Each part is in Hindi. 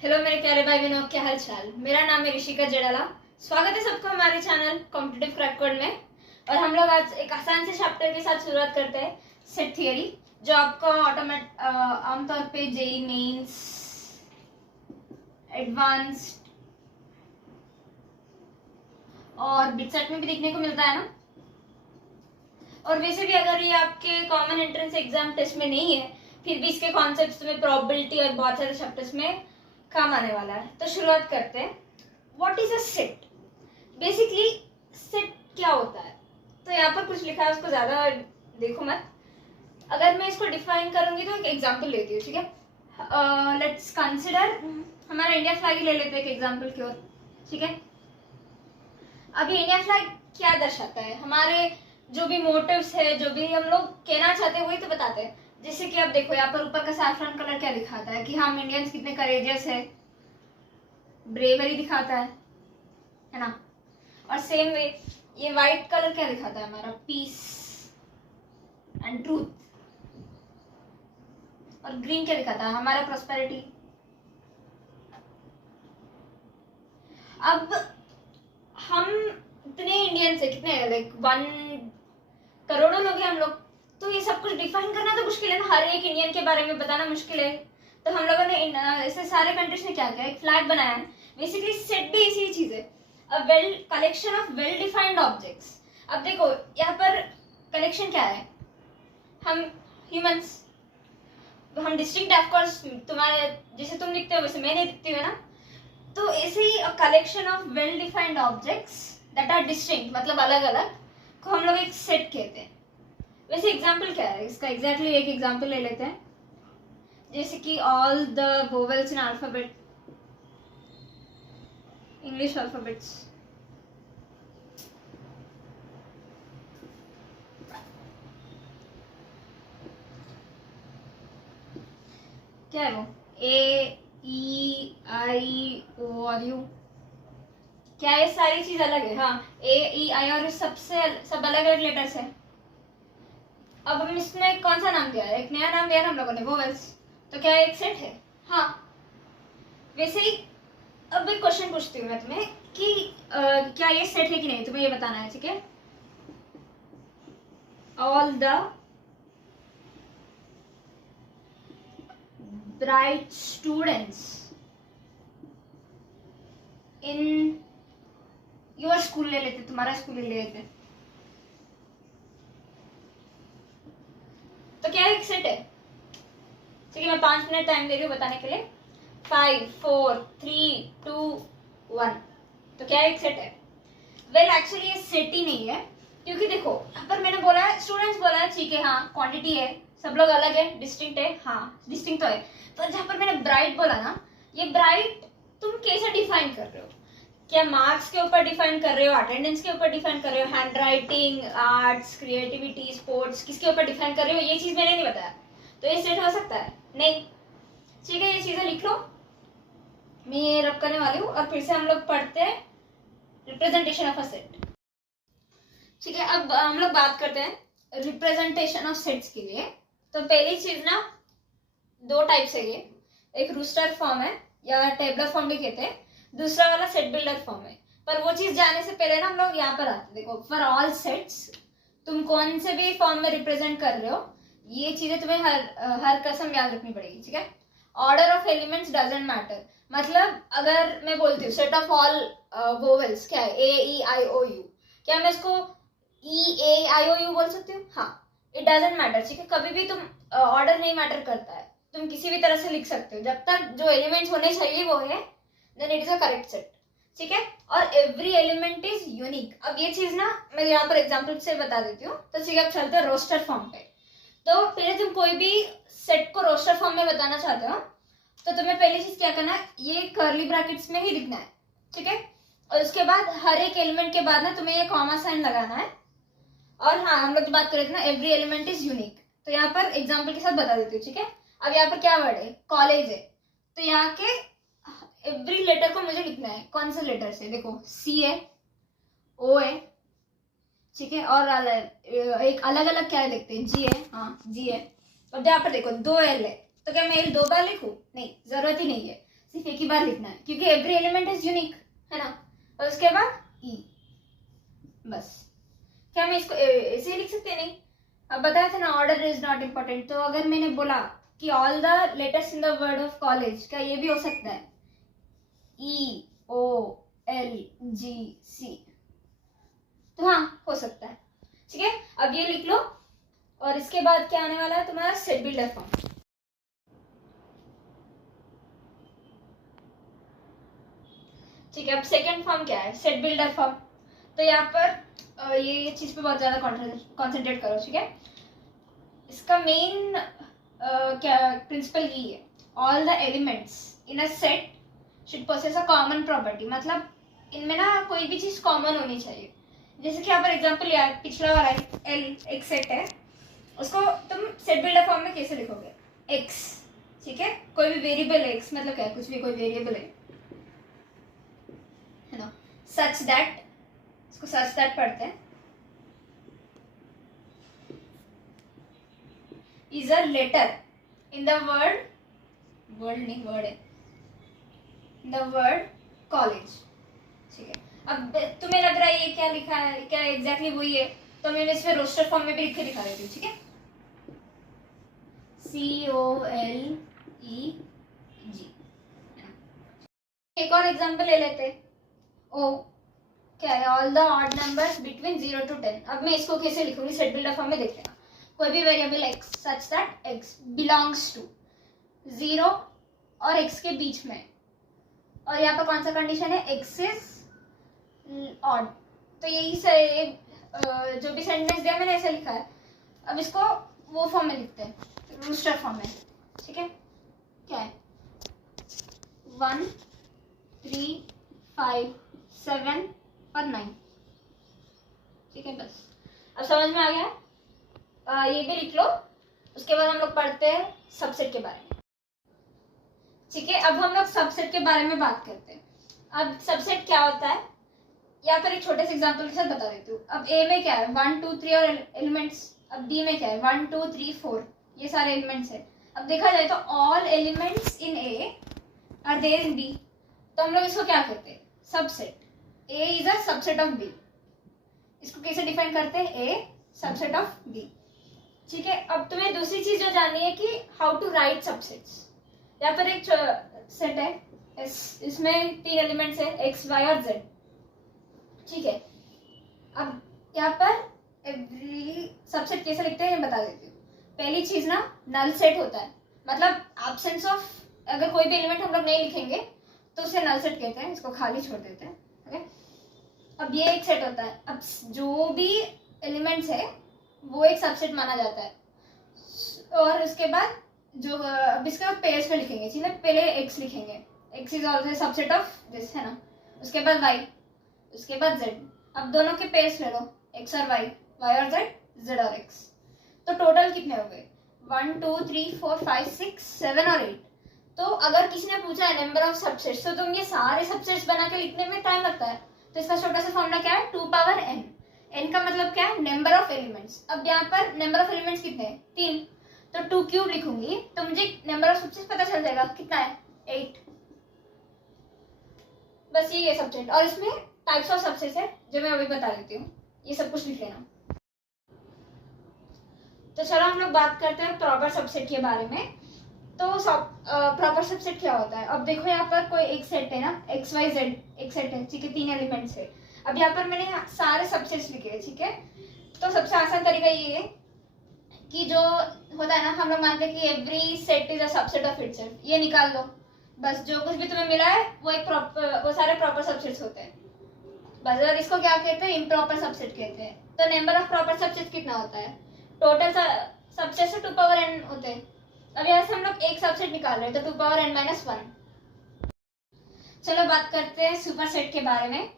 हेलो मेरे प्यारे भाई बहनों, क्या हाल चाल। मेरा नाम है ऋषिका जड़ाला। स्वागत है सबका हमारे चैनल कॉम्पिटिटिव क्रैक कोड में। और हम लोग आज एक आसान से चैप्टर के साथ शुरुआत करते हैं, सेट थियरी, जो आपको आमतौर पे जेई मेंस, एडवांस्ड और बिटसेट में भी देखने को मिलता है ना। और वैसे भी अगर ये आपके कॉमन एंट्रेंस एग्जाम टेस्ट में नहीं है, फिर भी इसके कॉन्सेप्ट्स में प्रोबेबिलिटी और बहुत सारे चैप्टर्स में काम आने वाला है। तो शुरुआत करते हैं। What is a set? Basically set क्या होता है? तो यहाँ पर कुछ लिखा है, उसको ज्यादा देखो मत। अगर मैं इसको डिफाइन करूंगी तो एक एग्जांपल लेती हूँ, ठीक है। लेट्स कंसिडर हमारा इंडिया फ्लैग ही ले लेते हैं एक एग्जांपल की ओर, ठीक है। अभी इंडिया फ्लैग क्या दर्शाता है? हमारे जो भी मोटिव्स है, जो भी हम लोग कहना चाहते हैं वही तो बताते हैं। जैसे कि आप देखो यहाँ पर ऊपर का सैफरन कलर क्या दिखाता है कि हम इंडियंस कितने करेजियस है, ब्रेवरी दिखाता है ना। और सेम वे ये व्हाइट कलर क्या दिखाता है? हमारा पीस एंड ट्रूथ। और ग्रीन क्या दिखाता है? हमारा प्रॉस्पेरिटी। अब हम इतने इंडियंस है, कितने लाइक 1 करोड़ों लोग हैं हम लोग, तो ये सब कुछ डिफाइन करना तो मुश्किल है ना। हर एक इंडियन के बारे में बताना मुश्किल है। तो हम लोगों ने ऐसे सारे कंट्रीज ने क्या किया, एक फ्लैग बनाया है। बेसिकली सेट भी इसी चीज है, a well collection of well defined objects. अब देखो यहाँ पर कलेक्शन क्या है? हम ह्यूमंस, हम डिस्टिंक्ट ऑफकोर्स, तुम्हारे जैसे तुम दिखते हो वैसे मैं नहीं दिखती हूँ ना। तो ऐसे ही collection of well defined objects that are distinct, मतलब अलग अलग, को हम लोग एक सेट कहते हैं। वैसे एग्जाम्पल क्या है इसका? एग्जैक्टली एक एग्जाम्पल ले लेते हैं, जैसे कि all the vowels in alphabet, English alphabets. क्या है वो? ए ई आई ओ और यू। क्या ये सारी चीज अलग है? हाँ, ए ई आई और सब अलग अलग लेटर्स है। अब हम इसमें कौन सा नाम दिया है? एक नया नाम दिया हम लोगों ने, वोवेल्स। तो क्या एक सेट है? हाँ। वैसे ही अब एक क्वेश्चन पूछती हूँ मैं तुम्हें कि क्या ये सेट है कि नहीं, तुम्हें ये बताना है, ठीक है। All the bright students in your school ले लेते, तुम्हारा स्कूल ले लेते, तो क्या एक सेट है? ठीक है, मैं 5 मिनट टाइम दे रही हूँ बताने के लिए। 5 4 3 2 1। तो क्या एक सेट है? वेल एक्चुअली ये सेट ही नहीं है, क्योंकि देखो यहाँ पर मैंने बोला है, स्टूडेंट्स बोला है, ठीक है, हाँ क्वांटिटी है, सब लोग अलग है, डिस्टिंक्ट है, हाँ डिस्टिंक्ट तो है। पर जहाँ पर मैंने ब्राइट बोला ना, ये ब्राइट तुम कैसे डिफाइन कर रहे हो? क्या मार्क्स के ऊपर डिफाइन कर रहे हो, अटेंडेंस के ऊपर डिफाइन कर रहे हो, hand writing, arts, creativity, sports, किसके ऊपर डिफाइन कर रहे हो? ये चीज मैंने नहीं बताया। तो ये सेट हो सकता है? नहीं। ठीक है, ये चीजें लिख लो, मैं ये रब करने वाली हूँ। और फिर से हम लोग पढ़ते हैं रिप्रेजेंटेशन ऑफ अ सेट। ठीक है, अब हम लोग बात करते हैं रिप्रेजेंटेशन ऑफ सेट्स के लिए। तो पहली चीज ना, 2 टाइप से, ये एक रूस्टर फॉर्म है या टेबलर फॉर्म भी कहते हैं, दूसरा वाला सेट बिल्डर फॉर्म है। पर वो चीज जाने से पहले ना हम लोग यहाँ पर आते, देखो फॉर ऑल सेट्स तुम कौन से भी फॉर्म में रिप्रेजेंट कर रहे हो, ये चीजें तुम्हें हर कसम याद रखनी पड़ेगी, ठीक है। Order of elements doesn't matter. मतलब अगर मैं बोलती हूँ सेट ऑफ ऑल वोवेल्स, क्या है? ए ई आई ओ यू, क्या मैं इसको ई ए आई ओ यू बोल सकती हूँ? हाँ, इट डजंट मैटर, ठीक है। कभी भी तुम ऑर्डर नहीं मैटर करता है, तुम किसी भी तरह से लिख सकते हो, जब तक जो एलिमेंट्स होने चाहिए वो है, then it is a correct set, ठीक है। और एवरी एलिमेंट इज यूनिक। अब ये चीज ना मैं यहाँ पर एग्जाम्पल से बता देती हूँ। तो ठीक है, अब चलते हैं रोस्टर फॉर्म पे। तो पहले तुम कोई भी सेट को रोस्टर फॉर्म में बताना चाहते हो, तो तुम्हें पहली चीज क्या करना है, ये कर्ली ब्रैकेट्स में ही लिखना है, ठीक है। और उसके बाद हर एक एलिमेंट के बाद ना तुम्हें ये कॉमा साइन लगाना है। और हाँ, हम लोग जो बात कर रहे थे ना, एवरी एलिमेंट इज यूनिक, तो यहाँ पर एग्जाम्पल के साथ बता देती हूँ, ठीक है। अब यहाँ पर क्या वर्ड है? कॉलेज है, तो यहाँ के एवरी लेटर को मुझे लिखना है। कौन से लेटर से? देखो सी है, ओ है, ठीक है, और एक अलग अलग क्या है देखते हैं, जी है, हाँ जी है। अब यहाँ पर देखो 2 एल है, तो क्या मैं एल 2 बार लिखूं? नहीं, जरूरत ही नहीं है। सिर्फ एक ही बार लिखना है क्योंकि एवरी एलिमेंट इज यूनिक, है ना। और उसके बाद ई, बस। क्या मैं इसको ऐसे ही लिख सकते नहीं? अब बताया था ना ऑर्डर इज नॉट इम्पोर्टेंट, तो अगर मैंने बोला कि all the letters in the word of college, क्या ये भी हो सकता है? ई ओ एल जी सी, तो हाँ हो सकता है, ठीक है। अब ये लिख लो और इसके बाद क्या आने वाला है तुम्हारा? Set builder form. ठीक है, अब सेकेंड फॉर्म क्या है? Set builder form. तो यहाँ पर ये चीज पे बहुत ज्यादा कॉन्सेंट्रेट करो, ठीक है। इसका मेन क्या प्रिंसिपल यही है, all the elements in a set should possess a common property, मतलब इनमें ना कोई भी चीज कॉमन होनी चाहिए। जैसे कि यहाँ पर एग्जांपल लिया है, पिछला वाला एल एक सेट है, उसको तुम सेट बिल्डर फॉर्म में कैसे लिखोगे? एक्स, ठीक है, कोई भी वेरिएबल है एक्स, मतलब क्या है? कुछ भी कोई वेरिएबल है ना। सच दैट, इसको सच दैट पढ़ते हैं, is a letter in the word, word नहीं वर्ड है, इन द वर्ड कॉलेज, ठीक है। अब तुम्हें लग रहा है ये क्या लिखा है, क्या एग्जैक्टली वही है, तो मैं इसमें रोस्टर फॉर्म में भी लिख के दिखा देती हूँ, ठीक है। COLEG। एक और एग्जांपल ले लेते हैं। ओ क्या है? All the odd numbers between 0 to 10। अब मैं इसको कैसे लिखूंगी? सेट बिल्डर फॉर्म में देख लेना। कोई भी variable x such that x belongs to 0 और x के बीच में, और यहाँ पर कौन सा कंडीशन है? x is odd. तो यही से जो भी सेंटेंस दिया मैंने ऐसे लिखा है। अब इसको वो फॉर्म में लिखते हैं, रूस्टर फॉर्म में, ठीक है। क्या है? 1 3 5 7 और 9, ठीक है, बस। अब समझ में आ गया? ये भी लिख लो। उसके बाद हम लोग पढ़ते हैं सबसेट के बारे में, ठीक है। अब हम लोग सबसेट के बारे में बात करते हैं। अब सबसेट क्या होता है, यहाँ पर एक छोटे से एग्जांपल के साथ बता देती हूँ। अब ए में क्या है? 1 2 3 और एलिमेंट्स। अब बी में क्या है? 1 2 3 4, ये सारे एलिमेंट्स है। अब देखा जाए तो all elements in A are there in B, तो हम लोग इसको क्या करते हैं? Subset. A is a subset of B. इसको कैसे डिफाइन करते हैं? ए सबसेट ऑफ बी, ठीक है। अब तुम्हें दूसरी चीज जो जाननी है कि हाउ टू राइट सबसेट्स। यहाँ पर एक सेट है एस, इसमें 3 एलिमेंट्स है एक्स वाई और जेड, ठीक है। अब यहाँ पर एवरी सबसेट कैसे लिखते हैं मैं बता देती हूँ। पहली चीज ना, नल सेट होता है, मतलब एब्सेंस ऑफ, अगर कोई भी एलिमेंट हम लोग नहीं लिखेंगे तो उसे नल सेट कहते हैं, इसको खाली छोड़ देते हैं, ओके। अब ये एक सेट होता है। अब जो भी एलिमेंट्स है वो एक सबसेट माना जाता है। और उसके बाद जो अब इसके बाद पेयर्स में लिखेंगे, ठीक है। पहले एक्स लिखेंगे, x is also subset of this, है ना। उसके बाद वाई, उसके बाद जेड। अब दोनों के पेयर्स ले लो, एक्स और वाई, वाई और जेड, जेड और एक्स। तो टोटल कितने हो गए? 1 2 3 4 5 6 7 और 8। तो अगर किसी ने पूछा है नंबर ऑफ सबसेट्स, तो तुम ये सारे सबसेट्स बना के लिखने में टाइम लगता है। तो इसका छोटा सा फॉर्मूला क्या है? 2 power n। n का मतलब क्या है? Number of elements. अब यहाँ पर नंबर ऑफ एलिमेंट्स कितने हैं? 3, तो 2 क्यूब लिखूंगी तो मुझे नंबर ऑफ सबसेट्स पता चल जाएगा कितना है? 8। बस ये सबसेट, और इसमें टाइप्स ऑफ सबसेट्स है जो मैं अभी बता देती हूँ, ये सब कुछ लिख लेना। तो चलो हम लोग बात करते हैं प्रॉपर सबसेट के बारे में। तो प्रॉपर सबसेट क्या होता है? अब देखो यहाँ पर कोई एक सेट है ना, एक्स वाई जेड एक सेट है, ठीक है, 3 एलिमेंट्स है। अब यहाँ पर मैंने सारे सबसेट्स लिखे हैं, ठीक है। तो सबसे आसान तरीका ये है कि जो होता है ना, हम लोग मानते हैं कि every set is a subset of itself, ये निकाल दो बस। जो कुछ भी तुम्हें मिला है वो एक वो सारे प्रॉपर सबसेट्स होते हैं बस। और इसको क्या कहते हैं? इम्प्रॉपर सबसेट कहते हैं। तो नंबर ऑफ प्रॉपर सबसेट कितना होता है? टोटल सबसेट से 2 power n होते हैं। अब यहाँ से हम लोग एक सबसेट निकाल रहे हैं, तो 2 power n - 1। चलो बात करते हैं सुपरसेट के बारे में।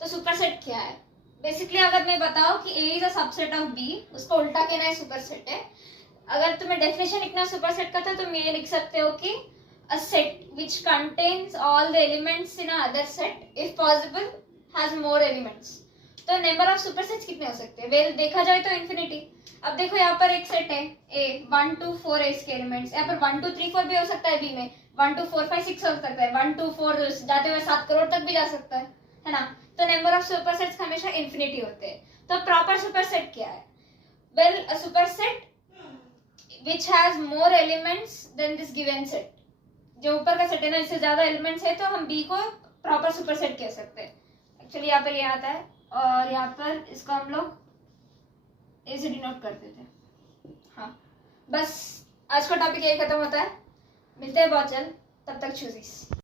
तो सुपरसेट क्या है? बेसिकली अगर मैं बताऊं कि A is a subset of B, उसको उल्टा कहना है सुपरसेट है। अगर तुम्हें डेफिनेशन लिखना सुपरसेट का था तो तुम ये लिख सकते हो कि a set which contains all the elements in other set if possible has more elements. तो नंबर ऑफ सुपरसेट्स कितने हो सकते हैं? वेल देखा जाए तो इन्फिनिटी। अब देखो यहाँ पर एक सेट है A, 1 2 4 है इसके एलिमेंट्स। यहाँ पर 1 2 3 4 भी हो सकता है B में, 1 2 4 5 6 हो सकता है, 1 2 4 जाते हुए 7 करोड़ तक भी जा सकता है ना। तो नंबर ऑफ सुपरसेट्स हमेशा इन्फिनिटी होते हैं। तो प्रॉपर सुपरसेट क्या है? Well, a superset which has more elements than this given set. जो ऊपर का सेट है ना, इससे ज्यादा एलिमेंट्स है तो हम बी को प्रॉपर सुपरसेट कह सकते हैं। एक्चुअली यहाँ पर ये आता है और यहाँ पर इसको हम लोग ए से डिनोट करते थे। हाँ, बस आज का टॉपिक यही खत्म होता है। मिलते हैं बहुत जल्द, तब तक चूजिस।